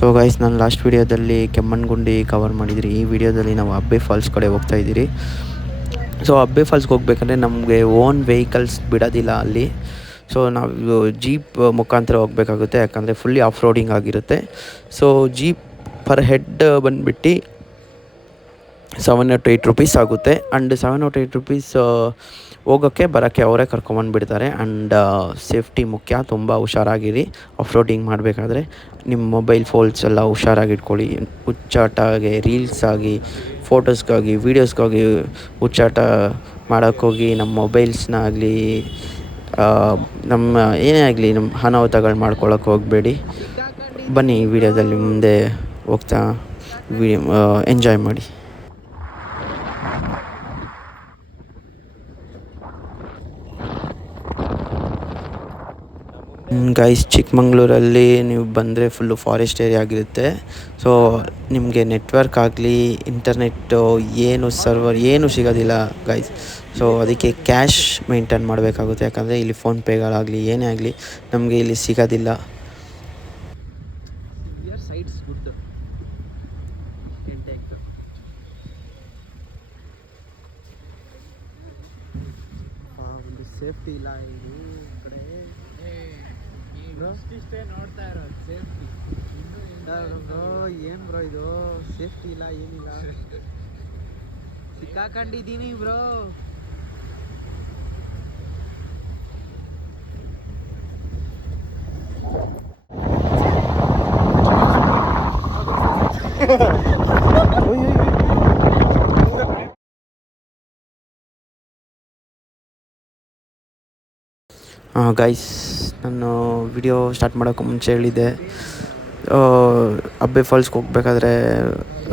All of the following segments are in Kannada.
ಸೊ ಗೈಸ್, ನಾನು ಲಾಸ್ಟ್ ವೀಡಿಯೋದಲ್ಲಿ ಕೆಮ್ಮಣ್ಣುಗುಂಡಿ ಕವರ್ ಮಾಡಿದ್ರಿ. ಈ ವಿಡಿಯೋದಲ್ಲಿ ನಾವು ಅಬ್ಬೆ ಫಾಲ್ಸ್ ಕಡೆ ಹೋಗ್ತಾಯಿದ್ದೀರಿ. ಸೊ ಅಬ್ಬೆ ಫಾಲ್ಸ್ಗೆ ಹೋಗ್ಬೇಕಂದ್ರೆ ನಮಗೆ ಓನ್ ವೆಹಿಕಲ್ಸ್ ಬಿಡೋದಿಲ್ಲ ಅಲ್ಲಿ. ಸೊ ನಾವು ಜೀಪ್ ಮುಖಾಂತರ ಹೋಗಬೇಕಾಗುತ್ತೆ, ಯಾಕಂದರೆ ಫುಲ್ಲಿ ಆಫ್ ರೋಡಿಂಗ್ ಆಗಿರುತ್ತೆ. ಸೊ ಜೀಪ್ ಪರ್ ಹೆಡ್ ಬಂದುಬಿಟ್ಟು 708 ರುಪೀಸ್ ಆಗುತ್ತೆ. ಆ್ಯಂಡ್ 708 ರುಪೀಸ್ ಹೋಗೋಕ್ಕೆ ಬರೋಕ್ಕೆ ಅವರೇ ಕರ್ಕೊಂಬಂದುಬಿಡ್ತಾರೆ. ಆ್ಯಂಡ್ ಸೇಫ್ಟಿ ಮುಖ್ಯ, ತುಂಬ ಹುಷಾರಾಗಿರಿ. ಆಫ್ ರೋಡಿಂಗ್ ಮಾಡಬೇಕಾದ್ರೆ ನಿಮ್ಮ ಮೊಬೈಲ್ ಫೋನ್ಸ್ ಎಲ್ಲ ಹುಷಾರಾಗಿ ಇಟ್ಕೊಳ್ಳಿ. ಹುಚ್ಚಾಟಾಗೆ ರೀಲ್ಸ್ ಆಗಿ, ಫೋಟೋಸ್ಗಾಗಿ, ವೀಡಿಯೋಸ್ಗಾಗಿ ಹುಚ್ಚಾಟ ಮಾಡೋಕ್ಕೋಗಿ ನಮ್ಮ ಮೊಬೈಲ್ಸ್ನ ಆಗಲಿ, ನಮ್ಮ ಏನೇ ಆಗಲಿ ನಮ್ಮ ಅನಾಹುತಗಳು ಮಾಡ್ಕೊಳ್ಳೋಕೆ ಹೋಗಬೇಡಿ. ಬನ್ನಿ ಈ ವಿಡಿಯೋದಲ್ಲಿ ಮುಂದೆ ಹೋಗ್ತಾ ಎಂಜಾಯ್ ಮಾಡಿ. ಗೈಸ್, ಚಿಕ್ಕಮಂಗ್ಳೂರಲ್ಲಿ ನೀವು ಬಂದರೆ ಫುಲ್ಲು ಫಾರೆಸ್ಟ್ ಏರಿಯಾ ಆಗಿರುತ್ತೆ. ಸೊ ನಿಮಗೆ ನೆಟ್ವರ್ಕ್ ಆಗಲಿ, ಇಂಟರ್ನೆಟ್ಟು ಏನು ಸರ್ವರ್ ಏನು ಸಿಗೋದಿಲ್ಲ ಗೈಸ್. ಸೊ ಅದಕ್ಕೆ ಕ್ಯಾಶ್ ಮೇಂಟೈನ್ ಮಾಡಬೇಕಾಗುತ್ತೆ, ಯಾಕಂದರೆ ಇಲ್ಲಿ ಫೋನ್ಪೇಗಳಾಗಲಿ ಏನೇ ಆಗಲಿ ನಮಗೆ ಇಲ್ಲಿ ಸಿಗೋದಿಲ್ಲ. ಸೇಫ್ಟಿ ಇಲ್ಲ ಈ ಕಡೆ ಇಷ್ಟೇ ನೋಡ್ತಾ ಇರೋದು. ಸೇಫ್ಟಿ ಏನು ಬ್ರೋ ಇದು? ಸೇಫ್ಟಿ ಇಲ್ಲ, ಏನಿಲ್ಲ. ಸಿಕ್ಕಾಕೊಂಡಿದ್ದೀನಿ ಬ್ರೋ. ಗೈಸ್, ನಾನು ವಿಡಿಯೋ ಸ್ಟಾರ್ಟ್ ಮಾಡೋಕ್ಕೆ ಮುಂಚೆ ಹೇಳಿದ್ದೆ, ಅಬ್ಬೆ ಫಾಲ್ಸ್ಗೆ ಹೋಗ್ಬೇಕಾದ್ರೆ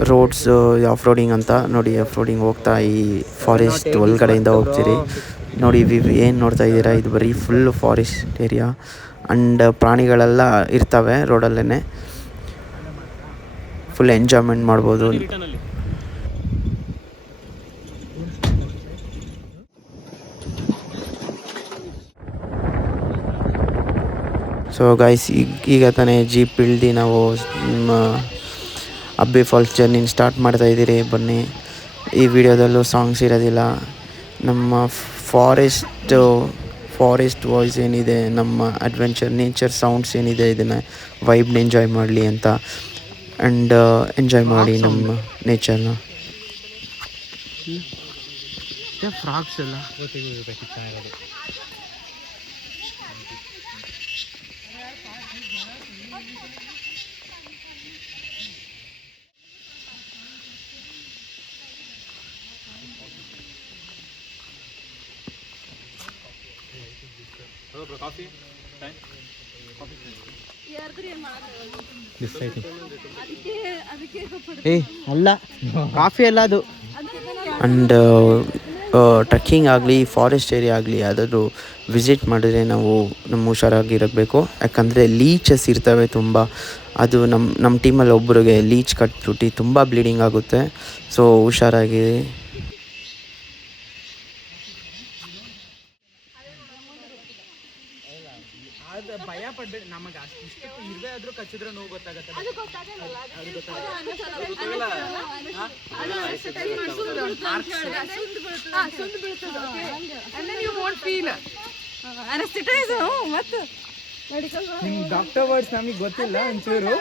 ರೋಡ್ಸ್ ಆಫ್ ರೋಡಿಂಗ್ ಅಂತ. ನೋಡಿ, ಆಫ್ ರೋಡಿಂಗ್ ಹೋಗ್ತಾ ಈ ಫಾರೆಸ್ಟ್ ಒಳಗಡೆಯಿಂದ ಹೋಗ್ತೀರಿ. ನೋಡಿ ಏನು ನೋಡ್ತಾ ಇದ್ದೀರಾ, ಇದು ಬರೀ ಫುಲ್ ಫಾರೆಸ್ಟ್ ಏರಿಯಾ. ಆ್ಯಂಡ್ ಪ್ರಾಣಿಗಳೆಲ್ಲ ಇರ್ತವೆ ರೋಡಲ್ಲೇ. ಫುಲ್ ಎಂಜಾಯ್ಮೆಂಟ್ ಮಾಡ್ಬೋದು. ಸೊ ಗೈಸ್, ಈಗ ತಾನೇ ಜೀಪ್ ಇಳ್ದು ನಾವು ಅಬ್ಬೆ ಫಾಲ್ಸ್ ಜರ್ನಿನ ಸ್ಟಾರ್ಟ್ ಮಾಡ್ತಾಯಿದ್ದೀರಿ. ಬನ್ನಿ, ಈ ವಿಡಿಯೋದಲ್ಲೂ ಸಾಂಗ್ಸ್ ಇರೋದಿಲ್ಲ. ನಮ್ಮ ಫಾರೆಸ್ಟ್ ವಾಯ್ಸ್ ಏನಿದೆ, ನಮ್ಮ ಅಡ್ವೆಂಚರ್ ನೇಚರ್ ಸೌಂಡ್ಸ್ ಏನಿದೆ, ಇದನ್ನು ವೈಬ್ನ ಎಂಜಾಯ್ ಮಾಡಲಿ ಅಂತ. ಆ್ಯಂಡ್ ಎಂಜಾಯ್ ಮಾಡಿ ನಮ್ಮ ನೇಚರ್ನ. ಫ್ರಾಕ್ಸ್ ಎಲ್ಲ ಅಲ್ಲ, ಕಾಫಿ ಅಲ್ಲ ಅದು. ಆ್ಯಂಡ್ ಟ್ರೆಕ್ಕಿಂಗ್ ಆಗಲಿ, ಫಾರೆಸ್ಟ್ ಏರಿಯಾ ಆಗಲಿ ಯಾವುದಾದ್ರೂ ವಿಸಿಟ್ ಮಾಡಿದ್ರೆ ನಾವು ಹುಷಾರಾಗಿರಬೇಕು. ಯಾಕಂದರೆ ಲೀಚಸ್ ಇರ್ತವೆ ತುಂಬ. ಅದು ನಮ್ಮ ಟೀಮಲ್ಲಿ ಒಬ್ಬರಿಗೆ ಲೀಚ್ ಕಟ್ಬಿಟ್ಟು ತುಂಬ ಬ್ಲೀಡಿಂಗ್ ಆಗುತ್ತೆ. ಸೊ ಹುಷಾರಾಗಿ. ಭಯ ಪಡ್ಬೇಡಿ, ನಮಗೆ ಅಷ್ಟು ಇರದೇ ಆದರೂ ಕಚ್ಚಿದ್ರೆ ನೋವು ಗೊತ್ತಾಗುತ್ತೆ. ಡಾಕ್ಟರ್ ವರ್ಡ್ಸ್ ನಮಗೆ ಗೊತ್ತಿಲ್ಲ ಒಂಚೂರು.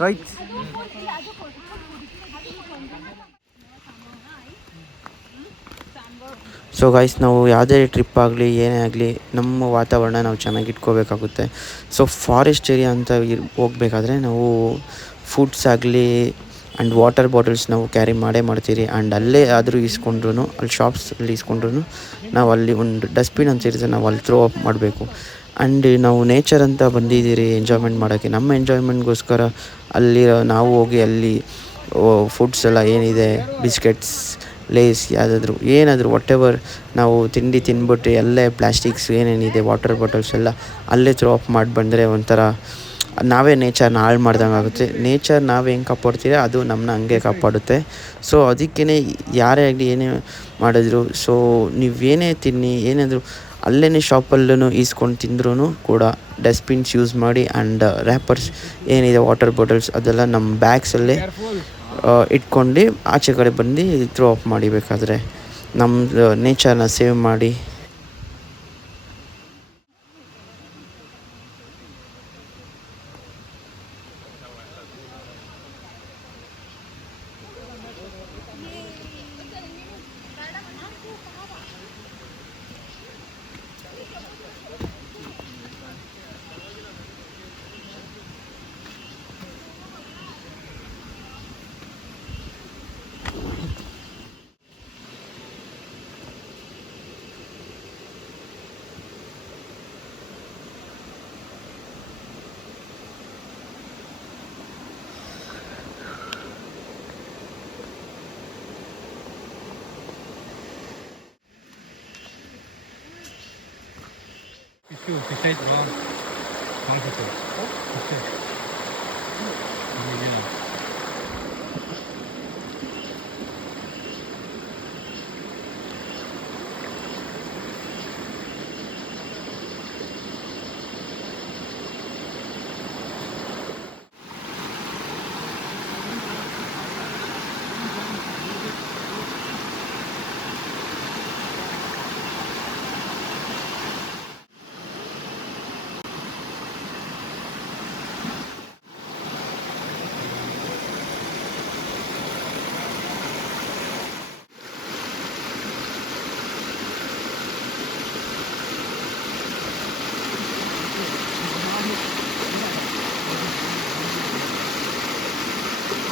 ರೈಟ್. ಸೊ ಗೈಸ್, ನಾವು ಯಾವುದೇ ಟ್ರಿಪ್ ಆಗಲಿ ಏನೇ ಆಗಲಿ ನಮ್ಮ ವಾತಾವರಣ ನಾವು ಚೆನ್ನಾಗಿ ಇಟ್ಕೋಬೇಕಾಗುತ್ತೆ. ಸೊ ಫಾರೆಸ್ಟ್ ಏರಿಯಾ ಅಂತ ಹೋಗ್ಬೇಕಾದ್ರೆ ನಾವು ಫುಡ್ಸ್ ಆಗಲಿ ಆ್ಯಂಡ್ ವಾಟರ್ ಬಾಟಲ್ಸ್ ನಾವು ಕ್ಯಾರಿ ಮಾಡ್ತೀರಿ. ಆ್ಯಂಡ್ ಅಲ್ಲೇ ಆದರೂ ಇಸ್ಕೊಂಡ್ರು, ಅಲ್ಲಿ ಶಾಪ್ಸಲ್ಲಿ ಇಸ್ಕೊಂಡ್ರು ನಾವು ಅಲ್ಲಿ ಒಂದು ಡಸ್ಟ್ಬಿನ್ ಅಂತ ಇರುತ್ತೆ, ನಾವು ಅಲ್ಲಿ ಥ್ರೋ ಅಪ್ ಮಾಡಬೇಕು. ಆ್ಯಂಡ್ ನಾವು ನೇಚರ್ ಅಂತ ಬಂದಿದ್ದೀರಿ ಎಂಜಾಯ್ಮೆಂಟ್ ಮಾಡೋಕ್ಕೆ. ನಮ್ಮ ಎಂಜಾಯ್ಮೆಂಟ್ಗೋಸ್ಕರ ನಾವು ಹೋಗಿ ಅಲ್ಲಿ ಫುಡ್ಸ್ ಎಲ್ಲ ಏನಿದೆ, ಬಿಸ್ಕೆಟ್ಸ್, ಲೇಸ್ ಯಾವುದಾದ್ರೂ ಏನಾದರೂ ವಾಟೆವರ್ ನಾವು ತಿಂಡಿ ತಿಂದ್ಬಿಟ್ಟು ಎಲ್ಲೇ ಪ್ಲಾಸ್ಟಿಕ್ಸ್ ಏನೇನಿದೆ ವಾಟರ್ ಬಾಟಲ್ಸ್ ಎಲ್ಲ ಅಲ್ಲೇ ಥ್ರೋ ಆಫ್ ಮಾಡಿ ಬಂದರೆ ಒಂಥರ ನಾವೇ ನೇಚರ್ನ ಹಾಳು ಮಾಡ್ದಂಗೆ ಆಗುತ್ತೆ. ನೇಚರ್ ನಾವು ಹೆಂಗೆ ಕಾಪಾಡ್ತೀವಿ ಅದು ನಮ್ಮನ್ನ ಹಂಗೆ ಕಾಪಾಡುತ್ತೆ. ಸೊ ಅದಕ್ಕೇ ಯಾರೇ ಆಗಲಿ ಏನೇ ಮಾಡಿದ್ರು, ಸೊ ನೀವೇನೇ ತಿನ್ನಿ ಏನಾದರೂ ಅಲ್ಲೇ ಶಾಪಲ್ಲೂ ಈಸ್ಕೊಂಡು ತಿಂದ್ರೂ ಕೂಡ ಡಸ್ಟ್ಬಿನ್ಸ್ ಯೂಸ್ ಮಾಡಿ. ಆ್ಯಂಡ್ ರ್ಯಾಪರ್ಸ್ ಏನಿದೆ ವಾಟರ್ ಬಾಟಲ್ಸ್ ಅದೆಲ್ಲ ನಮ್ಮ ಬ್ಯಾಗ್ಸಲ್ಲೇ ಇಟ್ಕೊಂಡು ಆಚೆ ಕಡೆ ಬಂದು ಥ್ರೋ ಆಫ್ ಮಾಡಿ. ಬೇಕಾದರೆ ನಮ್ಮ ನೇಚರ್ನ ಸೇವ್ ಮಾಡಿ. fish is wrong. Fish.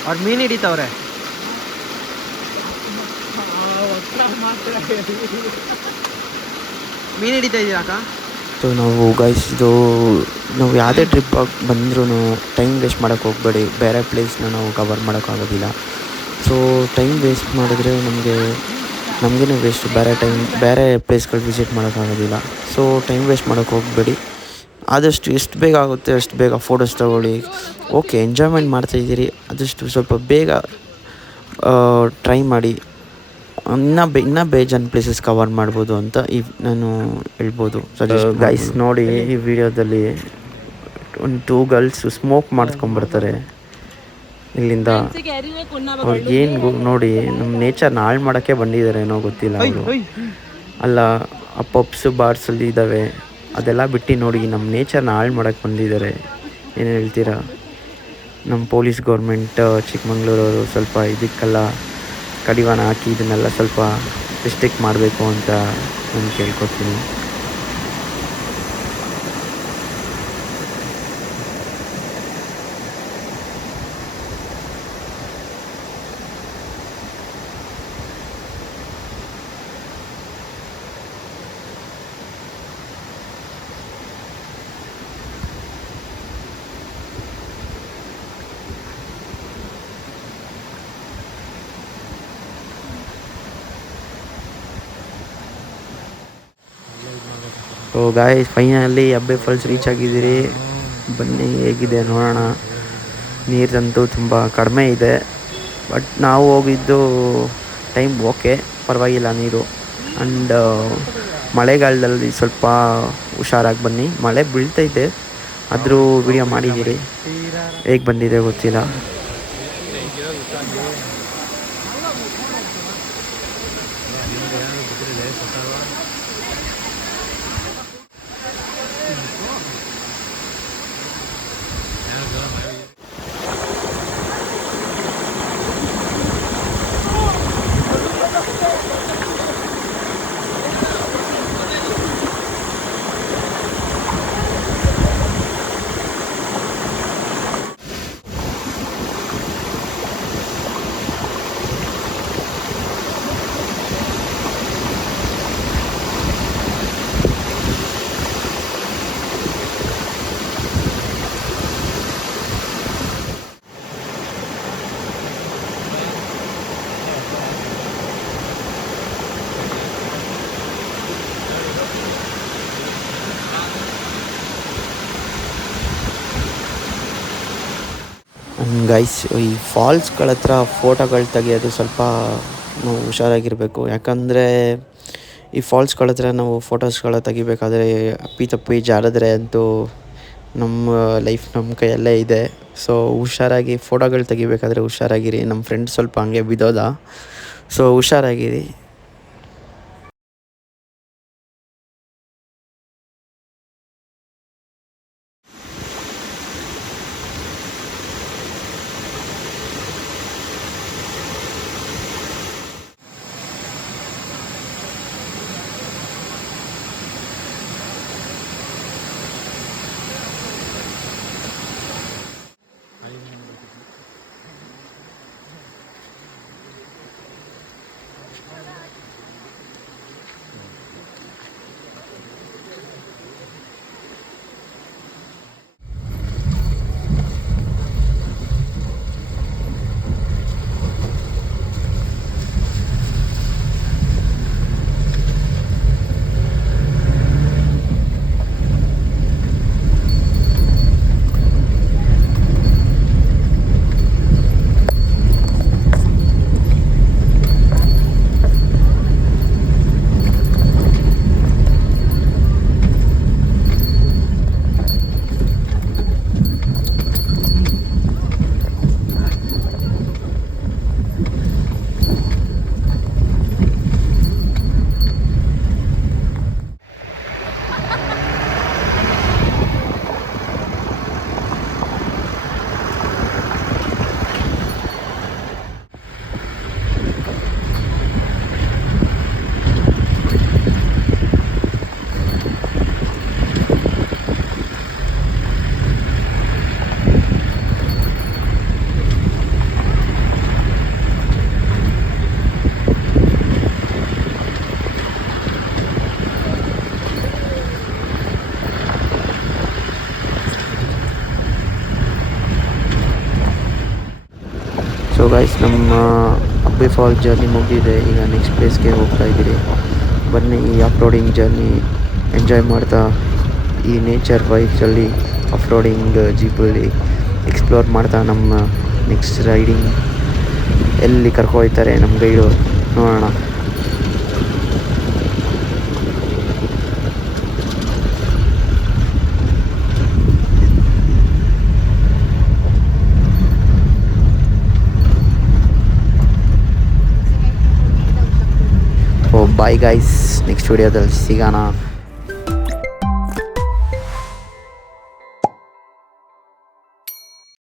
ಅವ್ರು ಮೀನು ಹಿಡಿತವ್ರೆ. ಮೀನು ಹಿಡಿತಾ ಇದ್ದೀರಾ ಅಕ್ಕ? ಸೊ ನಾವು ಗೈಸ್ ನಾವು ಯಾವುದೇ ಟ್ರಿಪ್ಪಾಗಿ ಬಂದ್ರೂ ಟೈಮ್ ವೇಸ್ಟ್ ಮಾಡೋಕ್ಕೆ ಹೋಗಬೇಡಿ. ಬೇರೆ ಪ್ಲೇಸ್ನ ನಾವು ಕವರ್ ಮಾಡೋಕ್ಕಾಗೋದಿಲ್ಲ. ಸೊ ಟೈಮ್ ವೇಸ್ಟ್ ಮಾಡಿದ್ರೆ ನಮಗೇನೆ ವೇಸ್ಟ್. ಬೇರೆ ಪ್ಲೇಸ್ಗಳು ವಿಸಿಟ್ ಮಾಡೋಕ್ಕಾಗೋದಿಲ್ಲ. ಸೊ ಟೈಮ್ ವೇಸ್ಟ್ ಮಾಡೋಕ್ಕೆ ಹೋಗಬೇಡಿ. ಆದಷ್ಟು ಎಷ್ಟು ಬೇಗ ಆಗುತ್ತೆ ಅಷ್ಟು ಬೇಗ ಫೋಟೋಸ್ ತಗೊಳ್ಳಿ. ಓಕೆ, ಎಂಜಾಯ್ಮೆಂಟ್ ಮಾಡ್ತಾಯಿದ್ದೀರಿ, ಆದಷ್ಟು ಸ್ವಲ್ಪ ಬೇಗ ಟ್ರೈ ಮಾಡಿ. ಇನ್ನೂ ಬೇಜಾನ್ ಪ್ಲೇಸಸ್ ಕವರ್ ಮಾಡ್ಬೋದು ಅಂತ ನಾನು ಹೇಳ್ಬೋದು. ಗೈಸ್ ನೋಡಿ, ಈ ವಿಡಿಯೋದಲ್ಲಿ ಒಂದು 2 ಗರ್ಲ್ಸ್ ಸ್ಮೋಕ್ ಮಾಡಿಸ್ಕೊಂಬರ್ತಾರೆ ಇಲ್ಲಿಂದ. ಅವ್ರಿಗೇನು ನೋಡಿ, ನಮ್ಮ ನೇಚರ್ನ ಹಾಳು ಮಾಡೋಕ್ಕೆ ಬಂದಿದ್ದಾರೆ ಏನೋ ಗೊತ್ತಿಲ್ಲ ಅವರು. ಅಲ್ಲ, ಆ ಪಬ್ಸು ಬಾರ್ಸಲ್ಲಿ ಇದ್ದಾವೆ, ಅದೆಲ್ಲ ಬಿಟ್ಟು ನೋಡಿ ನಮ್ಮ ನೇಚರ್ನ ಹಾಳು ಮಾಡೋಕ್ಕೆ ಬಂದಿದ್ದಾರೆ. ಏನು ಹೇಳ್ತೀರಾ? ನಮ್ಮ ಪೊಲೀಸ್ ಗೌರ್ಮೆಂಟ್ ಚಿಕ್ಕಮಂಗ್ಳೂರವರು ಸ್ವಲ್ಪ ಇದಕ್ಕೆಲ್ಲ ಕಡಿವಾಣ ಹಾಕಿ ಇದನ್ನೆಲ್ಲ ಸ್ವಲ್ಪ ರಿಸ್ಟ್ರಿಕ್ಟ್ ಮಾಡಬೇಕು ಅಂತ ನಾನು ಕೇಳ್ಕೊತೀನಿ. So guys, finally Abbey Falls reach ಆಗಿದ್ದೀರಿ. ಬನ್ನಿ ಹೇಗಿದೆ ನೋಡೋಣ. ನೀರಂತೂ ತುಂಬ ಕಡಿಮೆ ಇದೆ, ಬಟ್ ನಾವು ಹೋಗಿದ್ದು ಟೈಮ್ ಓಕೆ, ಪರವಾಗಿಲ್ಲ ನೀರು. ಆ್ಯಂಡ್ ಮಳೆಗಾಲದಲ್ಲಿ ಸ್ವಲ್ಪ ಹುಷಾರಾಗಿ ಬನ್ನಿ. ಮಳೆ ಬೀಳ್ತೈತೆ, ಆದರೂ ವಿಡಿಯೋ ಮಾಡಿದ್ದೀರಿ. ಹೇಗೆ ಬಂದಿದೆ ಗೊತ್ತಿಲ್ಲ. ಆ್ಯಂಡ್ ಗೈಸ್, ಈ ಫಾಲ್ಸ್ಗಳ ಹತ್ರ ಫೋಟೋಗಳು ತೆಗಿಯೋದು ಸ್ವಲ್ಪ ನಾವು ಹುಷಾರಾಗಿರಬೇಕು. ಯಾಕಂದರೆ ಈ ಫಾಲ್ಸ್ಗಳ ಹತ್ರ ನಾವು ಫೋಟೋಸ್ಗಳ ತೆಗಿಬೇಕಾದ್ರೆ ಅಪ್ಪಿತಪ್ಪಿ ಜಾರಿದ್ರೆ ಅಂತೂ ನಮ್ಮ ಲೈಫ್ ನಮ್ಮ ಕೈಯಲ್ಲೇ ಇದೆ. ಸೊ ಹುಷಾರಾಗಿ ಫೋಟೋಗಳು ತೆಗಿಬೇಕಾದ್ರೆ ಹುಷಾರಾಗಿರಿ. ನಮ್ಮ ಫ್ರೆಂಡ್ಸ್ ಸ್ವಲ್ಪ ಹಂಗೆ ಬಿದ್ದೋದ, ಸೊ ಹುಷಾರಾಗಿರಿ. ಸೊ ಗೈಸ್, ನಮ್ಮ ಅಬ್ಬೆ ಫಾಲ್ಸ್ ಜರ್ನಿ ಮುಗಿದಿದೆ. ಈಗ ನೆಕ್ಸ್ಟ್ ಪ್ಲೇಸ್ಗೆ ಹೋಗ್ತಾ ಇದ್ದೀರಿ. ಬನ್ನಿ, ಈ ಆಫ್ರೋಡಿಂಗ್ ಜರ್ನಿ ಎಂಜಾಯ್ ಮಾಡ್ತಾ ಈ ನೇಚರ್ ವೈಬ್ಸಲ್ಲಿ ಆಫ್ರೋಡಿಂಗ್ ಜೀಪಲ್ಲಿ ಎಕ್ಸ್ಪ್ಲೋರ್ ಮಾಡ್ತಾ ನಮ್ಮ ನೆಕ್ಸ್ಟ್ ರೈಡಿಂಗ್ ಎಲ್ಲಿ ಕರ್ಕೊಯ್ತಾರೆ ನಮ್ಮ ಗೈಡು ನೋಡೋಣ. ಬಾಯ್ ಗೈಸ್, ನೆಕ್ಸ್ಟ್ ವಿಡಿಯೋದಲ್ಲಿ ಸಿಗೋಣ.